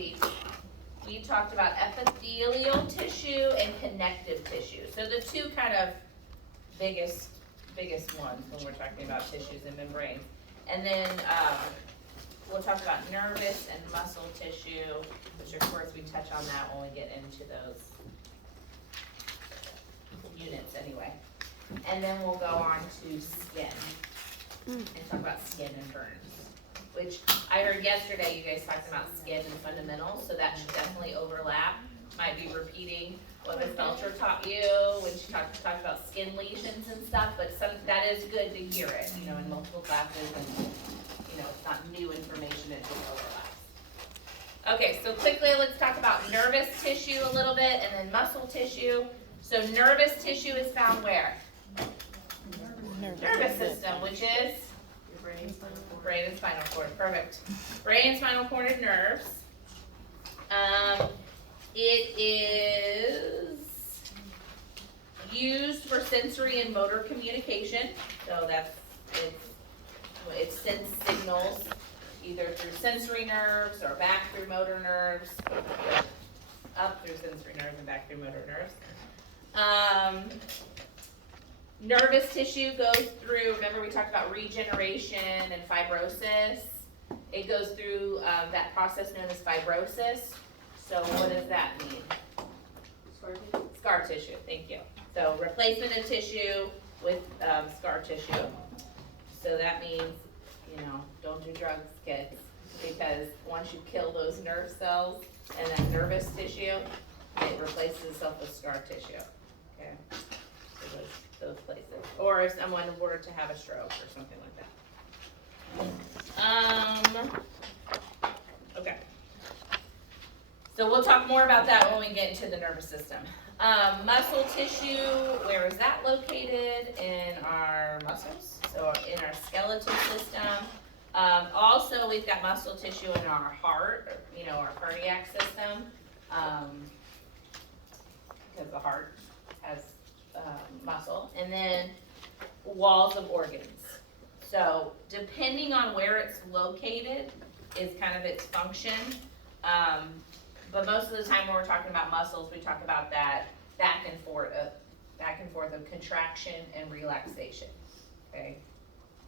week, we talked about epithelial tissue and connective tissue. So the two kind of biggest ones when we're talking about tissues and membranes. And then we'll talk about nervous and muscle tissue, which of course we touch on that when we get into those units anyway. And then we'll go on to skin and talk about skin and burns, which I heard yesterday you guys talked about skin and fundamentals, so that should definitely overlap. Might be repeating what Ms. Belcher taught you when she talked about skin lesions and stuff, but that is good to hear it, you know, in multiple classes, and you know, it's not new information, it just overlaps. Okay, so quickly let's talk about nervous tissue a little bit, and then muscle tissue. So nervous tissue is found where? Nervous system, which is? Brain and spinal cord, perfect. Brain, spinal cord, and nerves. It is used for sensory and motor communication. So it sends signals either through sensory nerves or back through motor nerves, up through sensory nerves and back through motor nerves. Nervous tissue goes through, remember we talked about regeneration and fibrosis. It goes through that process known as fibrosis. So what does that mean? Scar tissue, thank you. So replacement of tissue with scar tissue. So that means, you know, don't do drugs, kids, because once you kill those nerve cells and that nervous tissue, it replaces itself with scar tissue. Okay, so those places. Or if someone were to have a stroke or something like that. Okay. So we'll talk more about that when we get into the nervous system. Muscle tissue, where is that located? In our muscles, so in our skeletal system. Also, we've got muscle tissue in our heart, you know, our cardiac system, because the heart has muscle. And then walls of organs. So depending on where it's located is kind of its function. But most of the time when we're talking about muscles, we talk about that back and forth of contraction and relaxation, okay?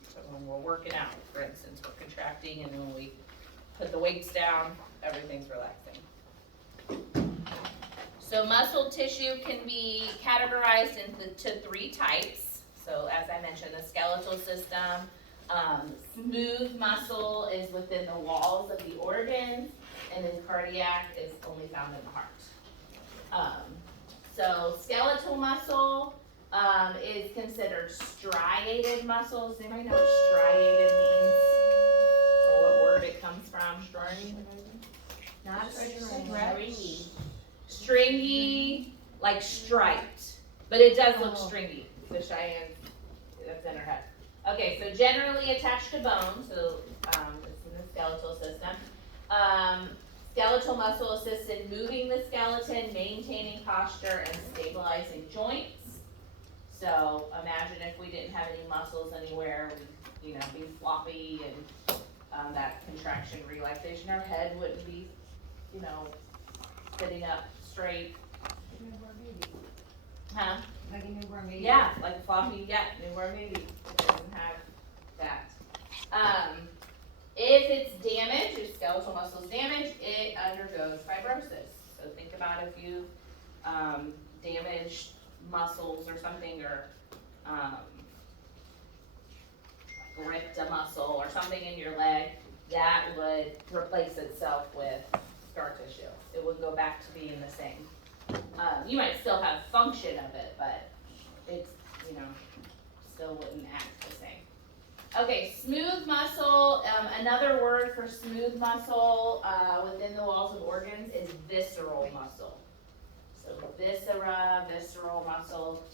So when we're working out, for instance, we're contracting, and then when we put the weights down, everything's relaxing. So muscle tissue can be categorized into three types. So as I mentioned, the skeletal system, smooth muscle is within the walls of the organs, and then cardiac is only found in the heart. So skeletal muscle is considered striated muscles. Does anybody know what striated means? Or what word it comes from? Not Stringy. Stringy, like striped. But it does look stringy. The Cheyenne, that's in her head. Okay, so generally attached to bone, so it's in the skeletal system. Skeletal muscle assists in moving the skeleton, maintaining posture, and stabilizing joints. So imagine if we didn't have any muscles anywhere, we'd, you know, be floppy and that contraction, relaxation. Our head wouldn't be, you know, sitting up straight. Huh? Like a newborn baby. Yeah, like a floppy, newborn baby. It doesn't have that. If it's damaged, if skeletal muscle is damaged, it undergoes fibrosis. So think about if you damaged muscles or something, or ripped a muscle or something in your leg, that would replace itself with scar tissue. It would go back to being the same. You might still have function of it, but it's, you know, still wouldn't act the same. Okay, smooth muscle, another word for smooth muscle within the walls of organs is visceral muscle. So viscera, visceral muscle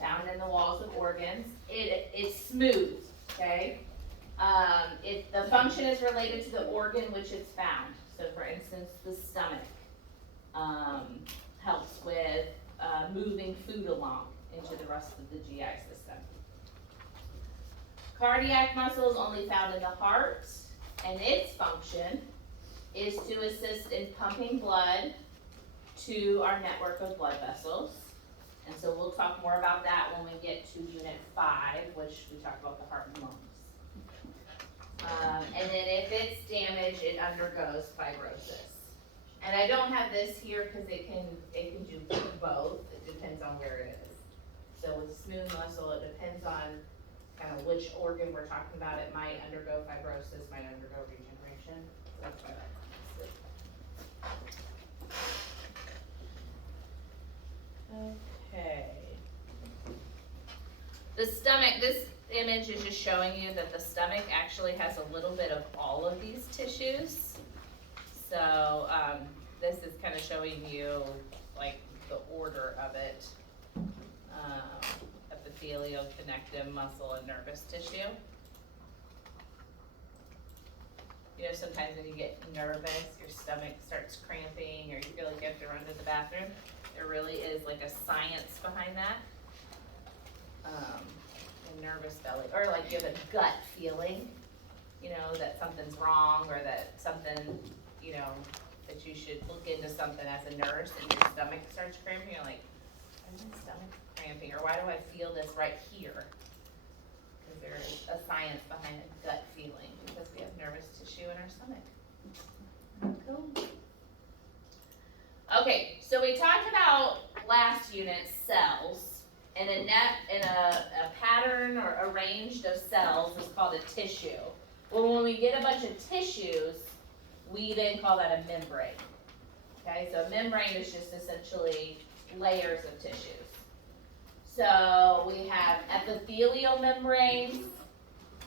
found in the walls of organs. It's smooth, okay? The function is related to the organ which it's found. So for instance, the stomach helps with moving food along into the rest of the GI system. Cardiac muscle is only found in the heart, and its function is to assist in pumping blood to our network of blood vessels. And so we'll talk more about that when we get to unit 5, which we talk about the heart and lungs. And then if it's damaged, it undergoes fibrosis. And I don't have this here because it can do both. It depends on where it is. So with smooth muscle, it depends on kind of which organ we're talking about. It might undergo fibrosis, might undergo regeneration. So that's why that comes. Okay. The stomach, this image is just showing you that the stomach actually has a little bit of all of these tissues. So this is kind of showing you like the order of it. Epithelial, connective, muscle, and nervous tissue. You know, sometimes when you get nervous, your stomach starts cramping or you feel like you have to run to the bathroom. There really is like a science behind that. A nervous belly, or like you have a gut feeling, you know, that something's wrong or that something, you know, that you should look into something as a nurse and your stomach starts cramping. You're like, why is my stomach cramping? Or why do I feel this right here? Because there is a science behind a gut feeling because we have nervous tissue in our stomach. Cool. Okay, so we talked about last unit cells. And a pattern or arranged of cells is called a tissue. Well, when we get a bunch of tissues, we then call that a membrane. Okay, so a membrane is just essentially layers of tissues. So we have epithelial membranes.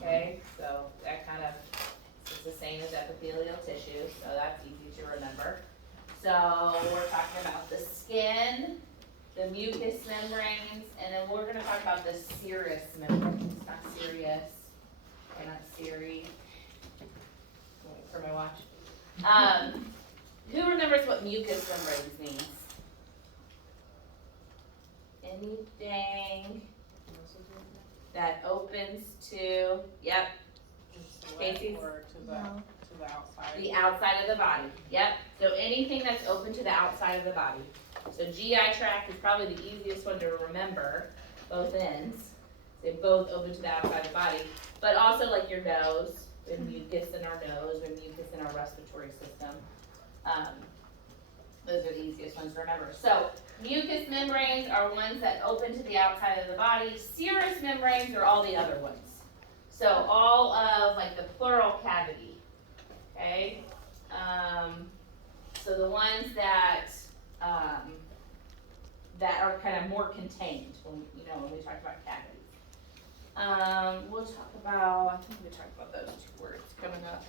Okay, so that kind of is the same as epithelial tissue, so that's easy to remember. So we're talking about the skin, the mucous membranes, and then we're gonna talk about the serous membranes, not serious, or not Siri. Wait for my watch. Who remembers what mucous membranes means? Anything that opens to, yep, Casey's? Or to the outside. The outside of the body, yep. So anything that's open to the outside of the body. So GI tract is probably the easiest one to remember, both ends. They both open to the outside of the body. But also like your nose, we have mucus in our nose, we have mucus in our respiratory system. Those are the easiest ones to remember. So mucous membranes are ones that open to the outside of the body. Serous membranes are all the other ones. So all of like the pleural cavity, okay? So the ones that are kind of more contained when we talk about cavities. We'll talk about, I think we talked about those 2 words coming up.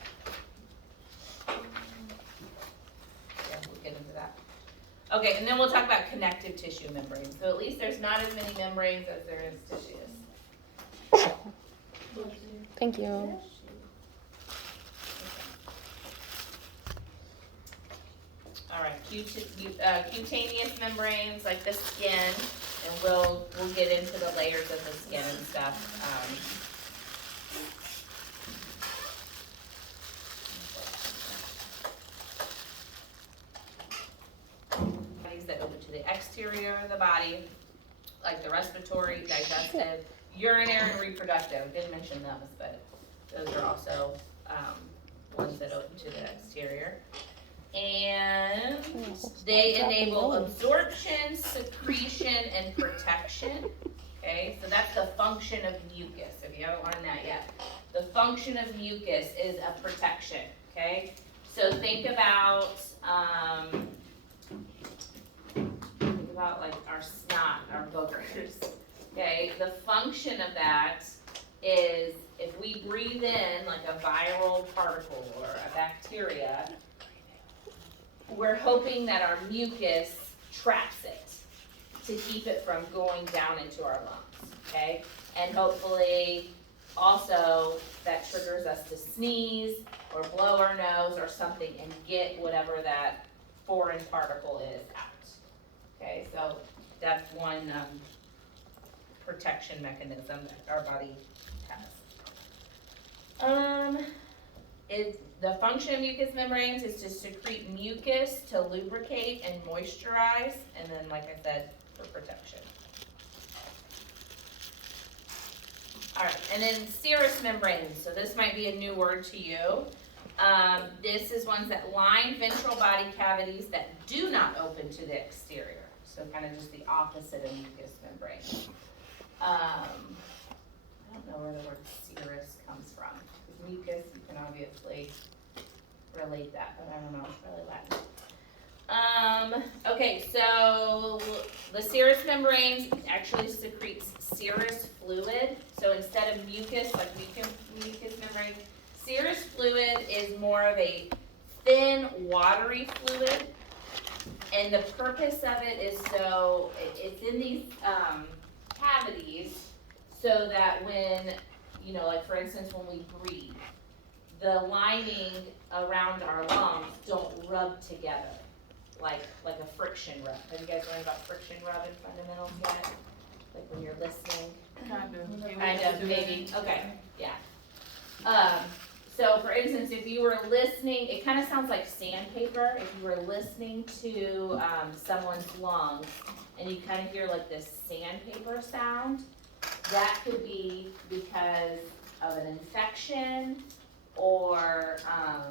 Yeah, we'll get into that. Okay, and then we'll talk about connective tissue membranes. So at least there's not as many membranes as there is tissues. Thank you. All right, cutaneous membranes like the skin, and we'll get into the layers of the skin and stuff. Bodies that open to the exterior of the body, like the respiratory, digestive, urinary, and reproductive. Didn't mention those, but those are also ones that open to the exterior. And they enable absorption, secretion, and protection. Okay, so that's the function of mucus, if you haven't learned that yet. The function of mucus is a protection, okay? So think about like our snot, our boogers, okay? The function of that is if we breathe in like a viral particle or a bacteria, we're hoping that our mucus traps it to keep it from going down into our lungs, okay? And hopefully also that triggers us to sneeze or blow our nose or something and get whatever that foreign particle is out, okay? So that's one protection mechanism that our body has. the function of mucous membranes is to secrete mucus to lubricate and moisturize, and then, like I said, for protection. Alright, and then serous membranes, so this might be a new word to you. This is ones that line ventral body cavities that do not open to the exterior, so kind of just the opposite of mucous membrane. I don't know where the word serous comes from. Mucus, you can obviously relate that, but I don't know, it's probably Latin. Okay, so the serous membranes actually secretes serous fluid. So instead of mucus, like mucous membranes, serous fluid is more of a thin, watery fluid. And the purpose of it is so, it's in these cavities so that when, you know, like for instance, when we breathe, the lining around our lungs don't rub together like a friction rub. Have you guys learned about friction rub in fundamentals yet? Like when you're listening? Kind of, maybe, okay, yeah. So for instance, if you were listening, it kind of sounds like sandpaper. If you were listening to someone's lungs and you kind of hear like this sandpaper sound, that could be because of an infection or I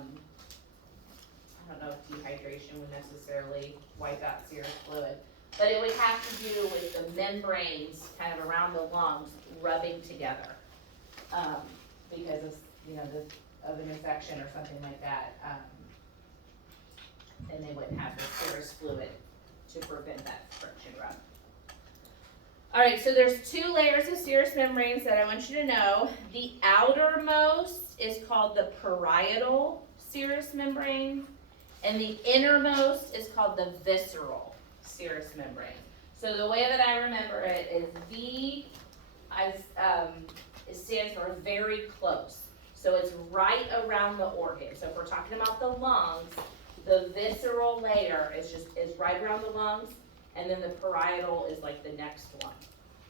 don't know if dehydration would necessarily wipe out serous fluid, but it would have to do with the membranes kind of around the lungs rubbing together because of, you know, of an infection or something like that, and they wouldn't have the serous fluid to prevent that friction rub. Alright, so there's two layers of serous membranes that I want you to know. The outermost is called the parietal serous membrane, and the innermost is called the visceral serous membrane. So the way that I remember it is V, it stands for very close. So it's right around the organ. So if we're talking about the lungs, the visceral layer is right around the lungs, and then the parietal is like the next one.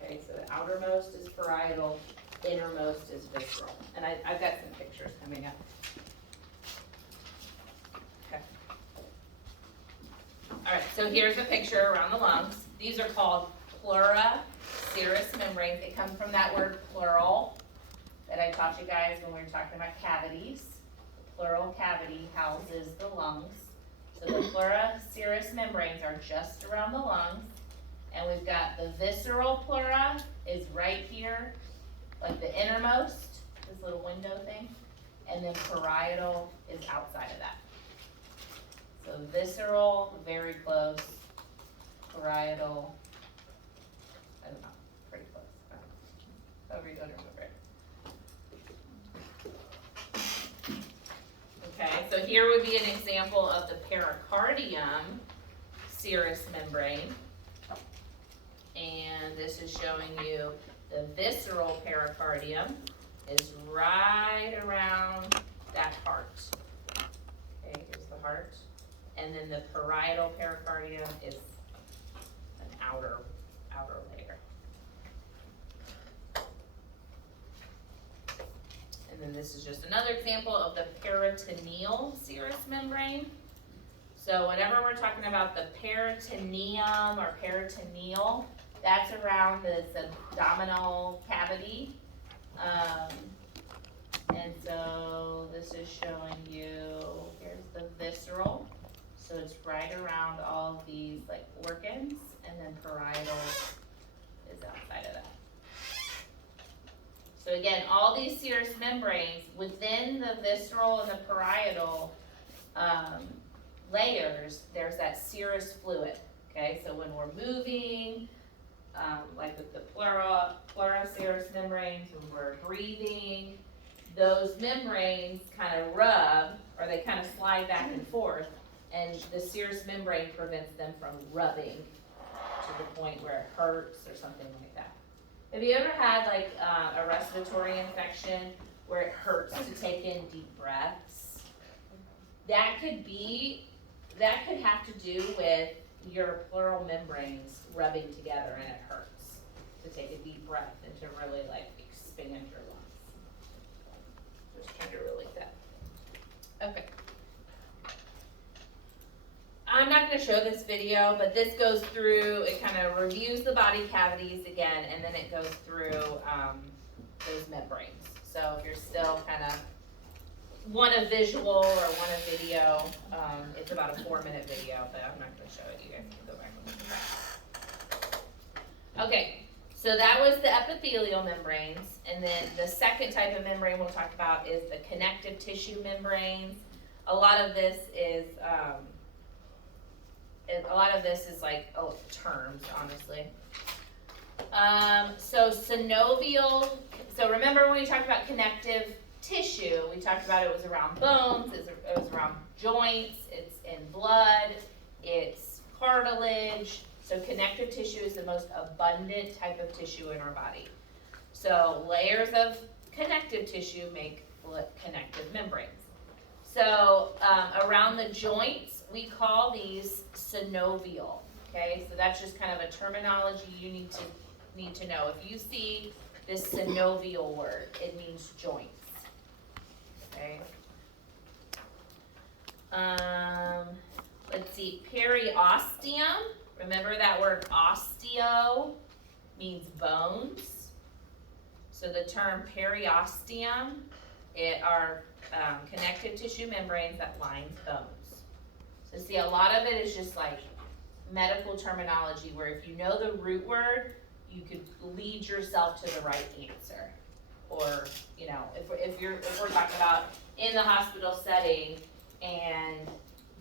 Okay, so the outermost is parietal, innermost is visceral. And I've got some pictures coming up. Okay. Alright, so here's a picture around the lungs. These are called pleura serous membranes. They come from that word pleural that I taught you guys when we were talking about cavities. The pleural cavity houses the lungs. So the pleura serous membranes are just around the lungs. And we've got the visceral pleura is right here, like the innermost, this little window thing. And then parietal is outside of that. So visceral, very close. Parietal, I don't know, pretty close. However you don't remember it. Okay, so here would be an example of the pericardium serous membrane. And this is showing you the visceral pericardium is right around that heart. Okay, here's the heart. And then the parietal pericardium is an outer layer. And then this is just another example of the peritoneal serous membrane. So whenever we're talking about the peritoneum or peritoneal, that's around this abdominal cavity. And so this is showing you, here's the visceral. So it's right around all these like organs, and then parietal is outside of that. So again, all these serous membranes within the visceral and the parietal layers, there's that serous fluid. Okay, so when we're moving, like with the pleura serous membranes, when we're breathing, those membranes kind of rub, or they kind of slide back and forth, and the serous membrane prevents them from rubbing to the point where it hurts or something like that. Have you ever had like a respiratory infection where it hurts to take in deep breaths? That could have to do with your pleural membranes rubbing together, and it hurts to take a deep breath and to really like expand your lungs. Just trying to relate that. Okay. I'm not gonna show this video, but this goes through, it kind of reviews the body cavities again, and then it goes through, those membranes. So if you're still kind of want a visual or want a video, it's about a 4-minute video, but I'm not gonna show it, you guys can go back and look at that. Okay, so that was the epithelial membranes, and then the second type of membrane we'll talk about is the connective tissue membranes. A lot of this is, like, terms, honestly. So synovial, so remember when we talked about connective tissue, we talked about it was around bones, it was around joints, it's in blood, it's cartilage. So connective tissue is the most abundant type of tissue in our body. So layers of connective tissue make connective membranes. So around the joints, we call these synovial, okay? So that's just kind of a terminology you need to know. If you see this synovial word, it means joints, okay? Let's see, periosteum. Remember that word osteo means bones. So the term periosteum, it are connective tissue membranes that lines bones. So see, a lot of it is just like medical terminology where if you know the root word, you could lead yourself to the right answer. Or, you know, if we're talking about in the hospital setting and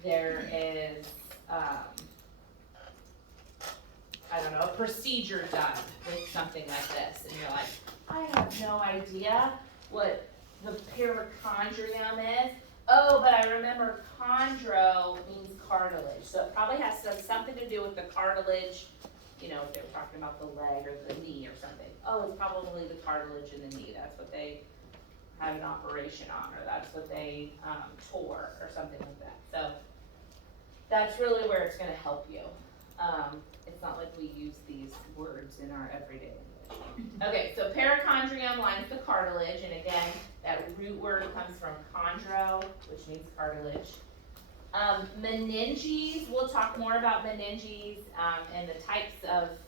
there is, I don't know, a procedure done with something like this, and you're like, I have no idea what the perichondrium is. Oh, but I remember chondro means cartilage, so it probably has something to do with the cartilage, you know, if they were talking about the leg or the knee or something. Oh, it's probably the cartilage in the knee, that's what they had an operation on, or that's what they tore, or something like that. So that's really where it's gonna help you. It's not like we use these words in our everyday language. Okay, so perichondrium lines the cartilage, and again, that root word comes from chondro, which means cartilage. Meninges, we'll talk more about meninges and the types of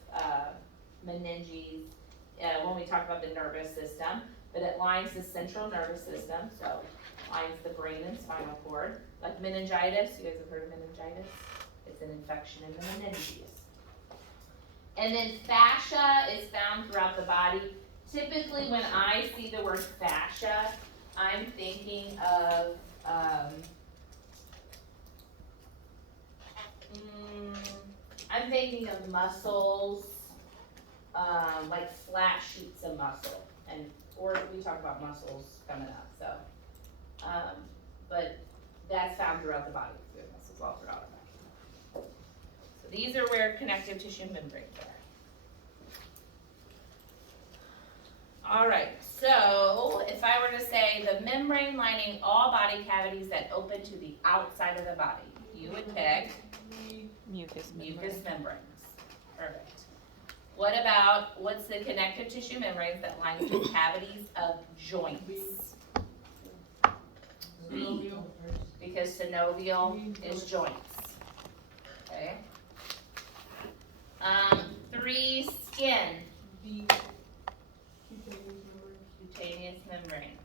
meninges when we talk about the nervous system, but it lines the central nervous system, so lines the brain and spinal cord. Like meningitis, you guys have heard of meningitis? It's an infection in the meninges. And then fascia is found throughout the body. Typically when I see the word fascia, I'm thinking of muscles, like flat sheets of muscle, or we talk about muscles coming up, so, but that's found throughout the body, we have muscles all throughout our body. So these are where connective tissue membranes are. Alright, so if I were to say the membrane lining all body cavities that open to the outside of the body, you would pick Mucous membranes. Perfect. What's the connective tissue membranes that lines the cavities of joints? B, because synovial is joints. Okay. 3, skin. Cutaneous membrane.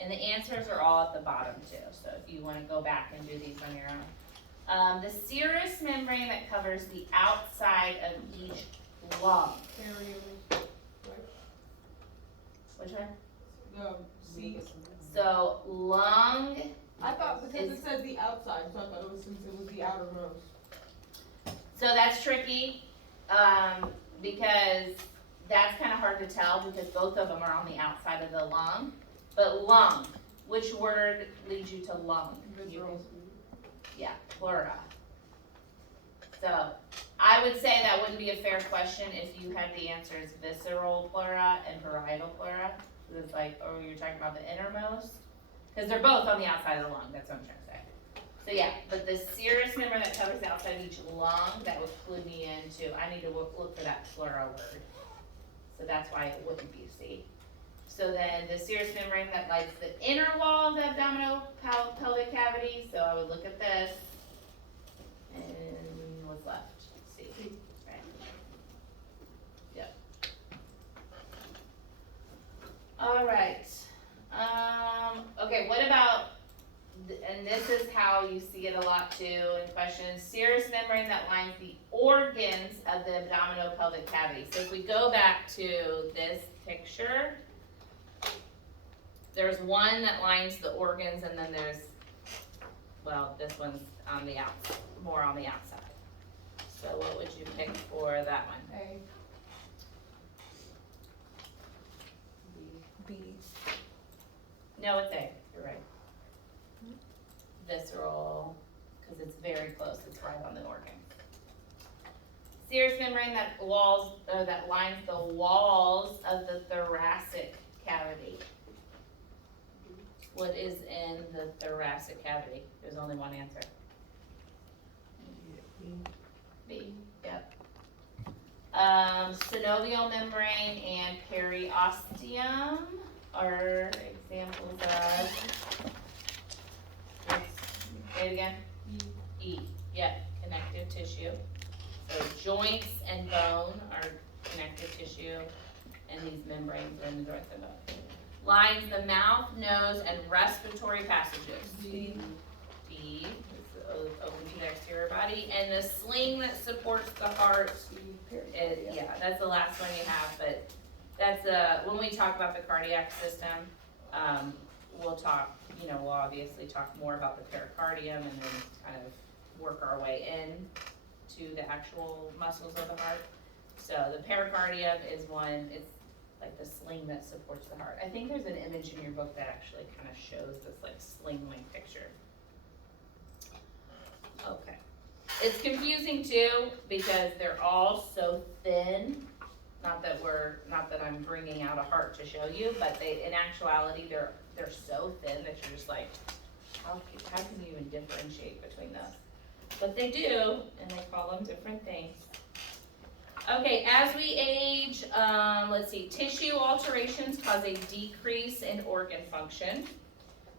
And the answers are all at the bottom too, so if you want to go back and do these on your own. The serous membrane that covers the outside of each lung. Which one? So lung. I thought because it said the outside, so I thought it was since it was the outermost. So that's tricky, because that's kind of hard to tell because both of them are on the outside of the lung. But lung, which word leads you to lung? Yeah, pleura. So I would say that wouldn't be a fair question if you had the answers visceral pleura and parietal pleura. It's like, oh, you're talking about the innermost? Because they're both on the outside of the lung, that's what I'm trying to say. So yeah, but the serous membrane that covers the outside of each lung, that would clue me into, I need to look for that pleura word. So that's why it wouldn't be C. So then the serous membrane that lights the inner wall of the abdominal pelvic cavity, so I would look at this. And what's left? C. Right. Yep. All right. Okay, what about, and this is how you see it a lot too in questions, serous membrane that lines the organs of the abdominal pelvic cavity. So if we go back to this picture, there's one that lines the organs, and then there's, well, this one's on the outside, more on the outside. So what would you pick for that one? A. B. No, it's A, you're right. Visceral, because it's very close, it's right on the organ. Serous membrane that lines the walls of the thoracic cavity. What is in the thoracic cavity? There's only one answer. B, yep. Synovial membrane and periosteum are examples of, say it again? E, yep, connective tissue. So joints and bone are connective tissue, and these membranes are in the joints and bone. Lines the mouth, nose, and respiratory passages. D. D is open to the exterior body, and the sling that supports the heart. Yeah, that's the last one you have, but that's when we talk about the cardiac system, we'll talk, we'll obviously talk more about the pericardium and then kind of work our way in to the actual muscles of the heart. So the pericardium is one, it's like the sling that supports the heart. I think there's an image in your book that actually kind of shows this like sling-like picture. Okay. It's confusing too because they're all so thin. Not that I'm bringing out a heart to show you, but in actuality, they're so thin that you're just like, how can you even differentiate between those? But they do, and they call them different things. Okay, as we age, let's see, tissue alterations cause a decrease in organ function.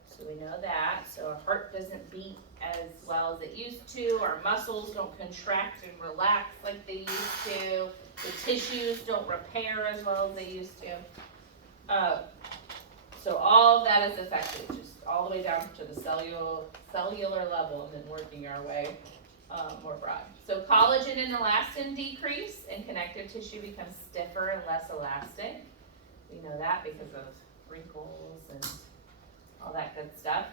So we know that. So our heart doesn't beat as well as it used to. Our muscles don't contract and relax like they used to. The tissues don't repair as well as they used to. So all of that is affected, just all the way down to the cellular level, and then working our way more broad. So collagen and elastin decrease, and connective tissue becomes stiffer and less elastic. We know that because of wrinkles and all that good stuff.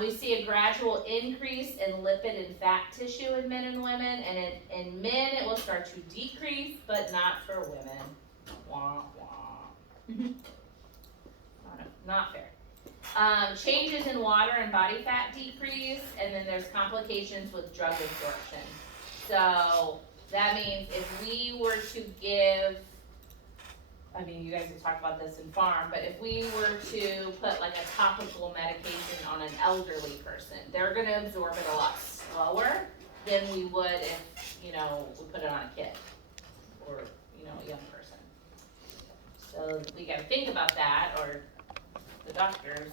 We see a gradual increase in lipid and fat tissue in men and women, and in men it will start to decrease, but not for women. Wah, wah. Not fair. Changes in water and body fat decrease, and then there's complications with drug absorption. So that means if we were to give, you guys will talk about this in farm, but if we were to put like a topical medication on an elderly person, they're gonna absorb it a lot slower than we would if, we put it on a kid or, a young person. So we gotta think about that, or the doctors